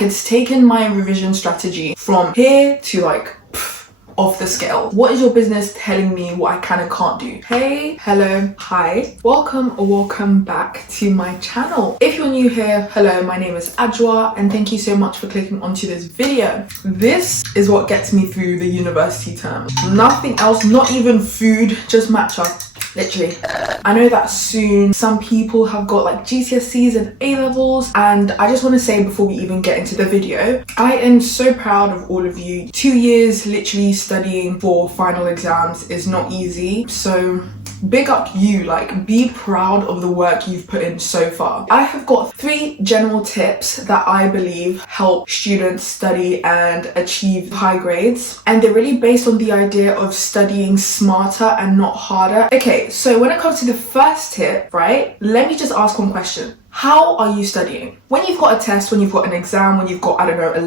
It's taken my revision strategy from here to like off the scale. What is your business telling me what I can and can't do? Hey, hello, hi, welcome or welcome back to my channel. If you're new here, hello, my name is Adjoa and thank you so much for clicking onto this video. This is what gets me through the university term. Nothing else, not even food, just matcha. Literally. I know that soon some people have got like GCSEs and A-levels, and I just want to say before we even get into the video, I am so proud of all of you. 2 years literally studying for final exams is not easy, so big up you, like be proud of the work you've put in so far. I have got 3 general tips that I believe help students study and achieve high grades, and they're really based on the idea of studying smarter and not harder. Okay, so when it comes to the first tip, right, let me just ask one question. How are you studying? When you've got a test, when you've got an exam, when you've got, I don't know, a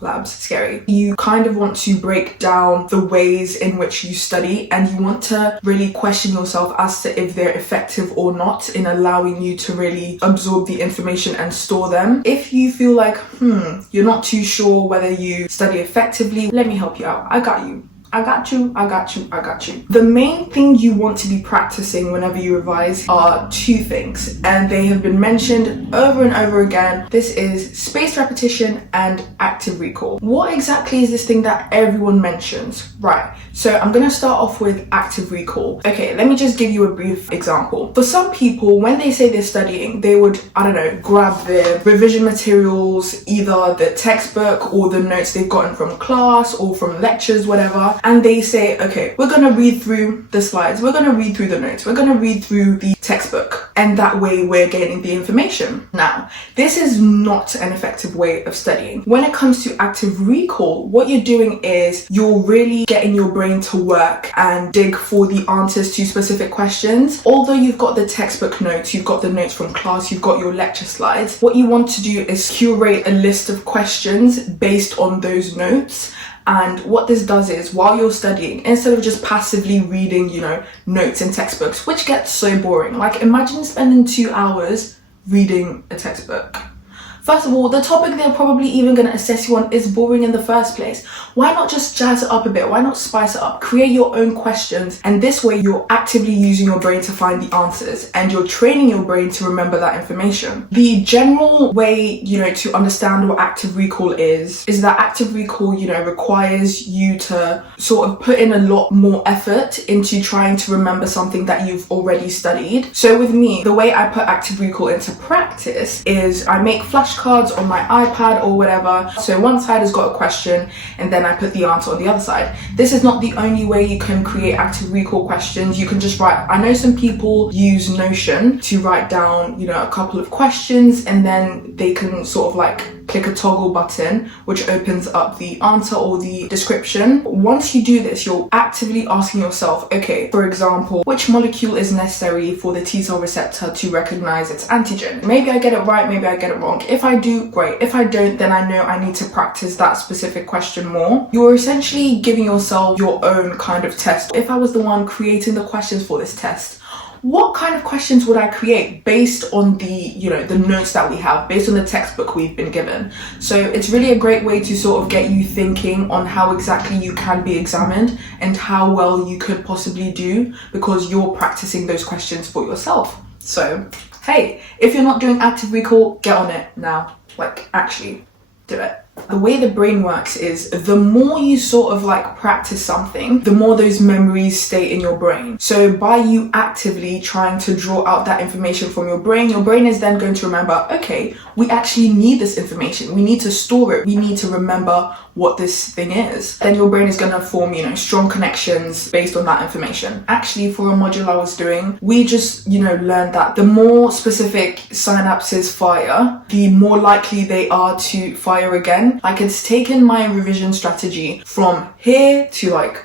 lab's scary. You kind of want to break down the ways in which you study, and you want to really question yourself as to if they're effective or not in allowing you to really absorb the information and store them. If you feel like, you're not too sure whether you study effectively, let me help you out. I got you. I got you. The main thing you want to be practicing whenever you revise are 2 things, and they have been mentioned over and over again. This is spaced repetition and active recall. What exactly is this thing that everyone mentions? Right, so I'm gonna start off with active recall. Okay, let me just give you a brief example. For some people, when they say they're studying, they would, I don't know, grab their revision materials, either the textbook or the notes they've gotten from class or from lectures, whatever, and they say, okay, we're gonna read through the slides, we're gonna read through the notes, we're gonna read through the textbook, and that way we're gaining the information. Now, this is not an effective way of studying. When it comes to active recall, what you're doing is you're really getting your brain to work and dig for the answers to specific questions. Although you've got the textbook notes, you've got the notes from class, you've got your lecture slides, what you want to do is curate a list of questions based on those notes. And what this does is, while you're studying, instead of just passively reading, notes and textbooks, which gets so boring. Like, imagine spending 2 hours reading a textbook. First of all, the topic they're probably even going to assess you on is boring in the first place. Why not just jazz it up a bit? Why not spice it up? Create your own questions, and this way you're actively using your brain to find the answers, and you're training your brain to remember that information. The general way, to understand what active recall is that active recall, requires you to sort of put in a lot more effort into trying to remember something that you've already studied. So with me, the way I put active recall into practice is I make flashcards on my iPad or whatever. So one side has got a question and then I put the answer on the other side. This is not the only way you can create active recall questions. You can just write, I know some people use Notion to write down, a couple of questions, and then they can sort of like click a toggle button which opens up the answer or the description. Once you do this, you're actively asking yourself, okay, for example, which molecule is necessary for the T-cell receptor to recognize its antigen? Maybe I get it right, maybe I get it wrong. If I do, great. If I don't, then I know I need to practice that specific question more. You're essentially giving yourself your own kind of test. If I was the one creating the questions for this test, what kind of questions would I create based on the, the notes that we have, based on the textbook we've been given? So it's really a great way to sort of get you thinking on how exactly you can be examined and how well you could possibly do, because you're practicing those questions for yourself. So, hey, if you're not doing active recall, get on it now. Like, actually, do it. The way the brain works is the more you sort of like practice something, the more those memories stay in your brain. So by you actively trying to draw out that information from your brain is then going to remember, okay, we actually need this information. We need to store it. We need to remember what this thing is. Then your brain is going to form, strong connections based on that information. Actually, for a module I was doing, we just, learned that the more specific synapses fire, the more likely they are to fire again. Like, it's taken my revision strategy from here to like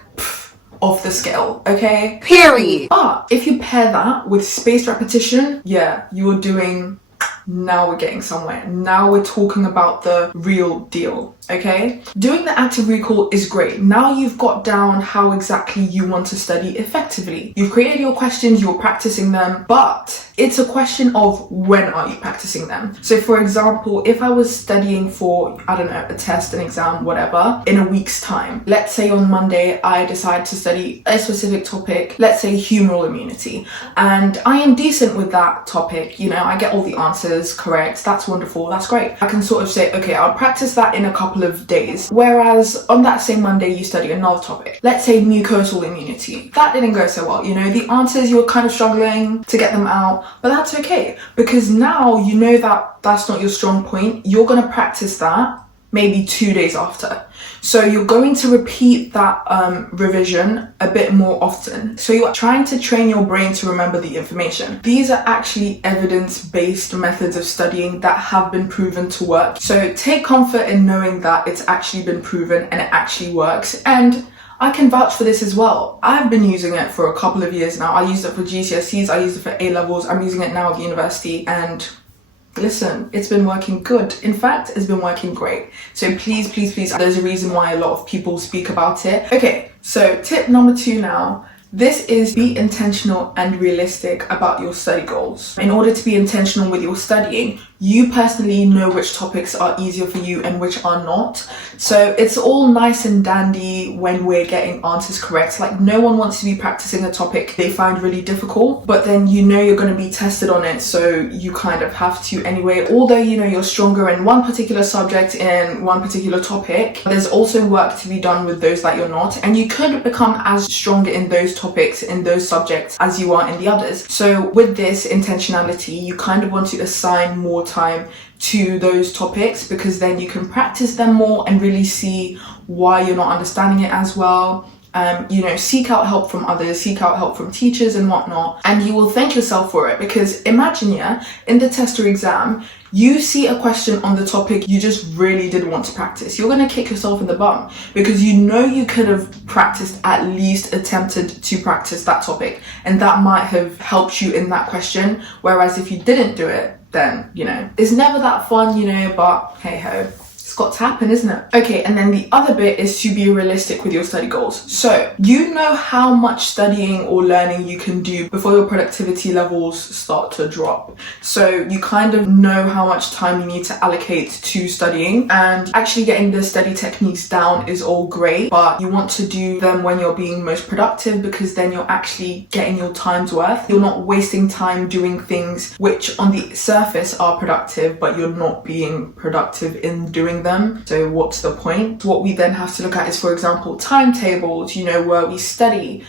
off the scale, okay? Period. But if you pair that with spaced repetition, yeah, you're doing now we're getting somewhere. Now we're talking about the real deal, okay? Doing the active recall is great. Now you've got down how exactly you want to study effectively. You've created your questions, you're practicing them, but it's a question of when are you practicing them. So for example, if I was studying for, I don't know, a test, an exam, whatever, in a week's time, let's say on Monday, I decide to study a specific topic, let's say humoral immunity, and I am decent with that topic, you know, I get all the answers correct, that's wonderful, that's great. I can sort of say, okay, I'll practice that in a couple of days. Whereas on that same Monday, you study another topic. Let's say mucosal immunity. That didn't go so well, you know, the answers, you were kind of struggling to get them out, but that's okay, because now you know that that's not your strong point. You're going to practice that maybe 2 days after. So you're going to repeat that revision a bit more often. So you're trying to train your brain to remember the information. These are actually evidence-based methods of studying that have been proven to work. So take comfort in knowing that it's actually been proven and it actually works. And I can vouch for this as well. I've been using it for a couple of years now. I used it for GCSEs, I used it for A-levels, I'm using it now at university, and listen, it's been working good. In fact, it's been working great. So please, please, please, there's a reason why a lot of people speak about it. Okay, so tip number 2 now. This is be intentional and realistic about your study goals. In order to be intentional with your studying, you personally know which topics are easier for you and which are not. So it's all nice and dandy when we're getting answers correct. Like, no one wants to be practicing a topic they find really difficult, but then you know you're going to be tested on it, so you kind of have to anyway. Although you know you're stronger in one particular subject, in one particular topic, there's also work to be done with those that you're not, and you could become as stronger in those topics, in those subjects, as you are in the others. So with this intentionality, you kind of want to assign more time to those topics, because then you can practice them more and really see why you're not understanding it as well. You know, seek out help from others, seek out help from teachers and whatnot, and you will thank yourself for it. Because imagine, yeah, in the test or exam, you see a question on the topic you just really didn't want to practice. You're going to kick yourself in the bum, because you know you could have practiced, at least attempted to practice that topic, and that might have helped you in that question. Whereas if you didn't do it, then, you know, it's never that fun, you know, but hey ho. It's got to happen, isn't it? Okay, and then the other bit is to be realistic with your study goals. So you know how much studying or learning you can do before your productivity levels start to drop. So you kind of know how much time you need to allocate to studying, and actually getting the study techniques down is all great, but you want to do them when you're being most productive, because then you're actually getting your time's worth. You're not wasting time doing things which on the surface are productive, but you're not being productive in doing them. So what's the point? What we then have to look at is, for example, timetables, you know, where we study,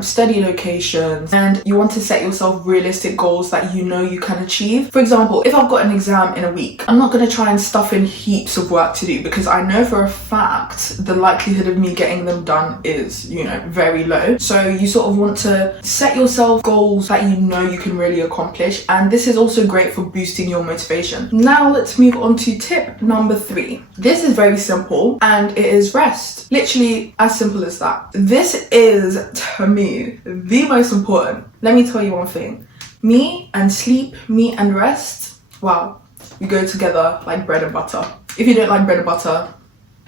study locations, and you want to set yourself realistic goals that you know you can achieve. For example, if I've got an exam in a week, I'm not going to try and stuff in heaps of work to do, because I know for a fact the likelihood of me getting them done is, you know, very low. So you sort of want to set yourself goals that you know you can really accomplish, and this is also great for boosting your motivation. Now let's move on to tip number 3. This is very simple, and it is rest. Literally as simple as that. This is, for me, the most important. Let me tell you one thing. Me and sleep, me and rest, wow, we go together like bread and butter. If you don't like bread and butter,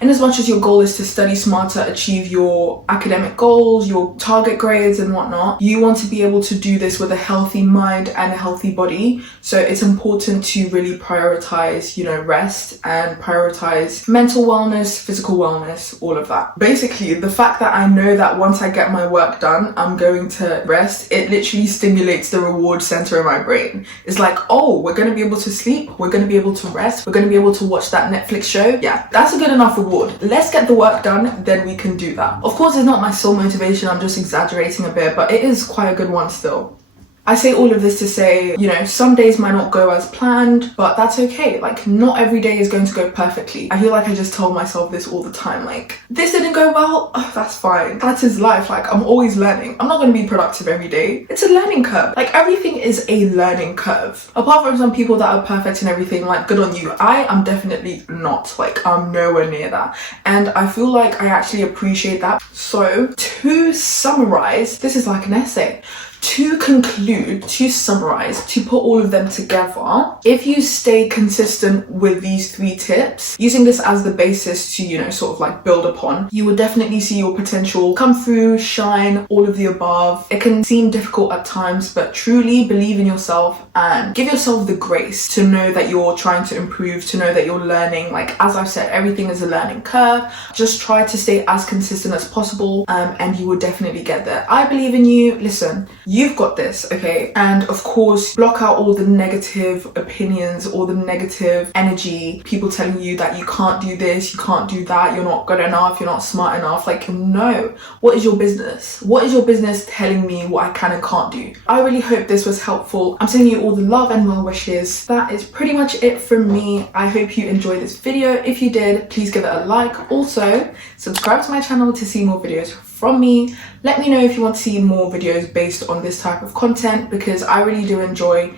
in as much as your goal is to study smarter, achieve your academic goals, your target grades and whatnot, you want to be able to do this with a healthy mind and a healthy body. So it's important to really prioritize, you know, rest, and prioritize mental wellness, physical wellness, all of that. Basically, the fact that I know that once I get my work done, I'm going to rest, it literally stimulates the reward center in my brain. It's like, oh, we're going to be able to sleep, we're going to be able to rest, we're going to be able to watch that Netflix show. Yeah, that's a good enough reward. Let's get the work done, then we can do that. Of course, it's not my sole motivation, I'm just exaggerating a bit, but it is quite a good one still. I say all of this to say, you know, some days might not go as planned, but that's okay. Like, not every day is going to go perfectly. I feel like I just tell myself this all the time, like, this didn't go well, oh, that's fine. That is life. Like, I'm always learning. I'm not going to be productive every day. It's a learning curve. Like, everything is a learning curve. Apart from some people that are perfect and everything, like, good on you. I am definitely not. Like, I'm nowhere near that. And I feel like I actually appreciate that. So, to summarize, this is like an essay. To conclude, to summarize, to put all of them together, if you stay consistent with these 3 tips, using this as the basis to, sort of like build upon, you will definitely see your potential come through, shine, all of the above. It can seem difficult at times, but truly believe in yourself and give yourself the grace to know that you're trying to improve, to know that you're learning. Like, as I've said, everything is a learning curve. Just try to stay as consistent as possible, and you will definitely get there. I believe in you. Listen, you've got this, okay? And of course, block out all the negative opinions, all the negative energy, people telling you that you can't do this, you can't do that, you're not good enough, you're not smart enough. Like, no. What is your business? What is your business telling me what I can and can't do? I really hope this was helpful. I'm sending you all the love and well wishes. That is pretty much it from me. I hope you enjoyed this video. If you did, please give it a like. Also, subscribe to my channel to see more videos from me. Let me know if you want to see more videos based on this type of content, because I really do enjoy,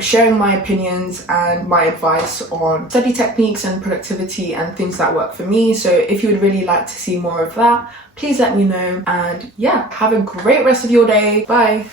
sharing my opinions and my advice on study techniques and productivity and things that work for me. So if you would really like to see more of that, please let me know. And yeah, have a great rest of your day. Bye.